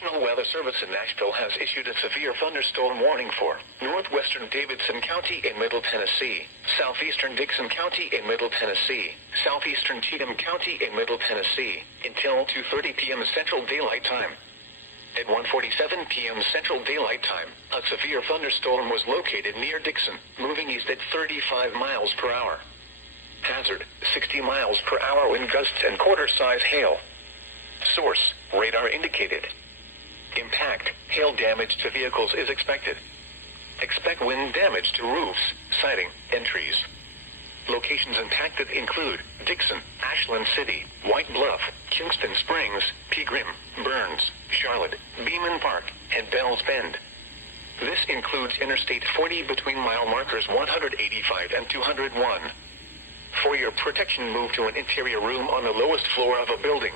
National Weather Service in Nashville has issued a severe thunderstorm warning for northwestern Davidson County in Middle Tennessee, southeastern Dixon County in Middle Tennessee, southeastern Cheatham County in Middle Tennessee, until 2:30 p.m. Central Daylight Time. At 1:47 p.m. Central Daylight Time, a severe thunderstorm was located near Dixon, moving east at 35 miles per hour. Hazard, 60 miles per hour wind gusts and quarter-size hail. Source, radar indicated. Impact, hail damage to vehicles is expected. Expect wind damage to roofs, siding, and trees. Locations impacted include Dixon, Ashland City, White Bluff, Kingston Springs, Pegram, Burns, Charlotte, Beeman Park, and Bells Bend. This includes Interstate 40 between mile markers 185 and 201. For your protection, move to an interior room on the lowest floor of a building.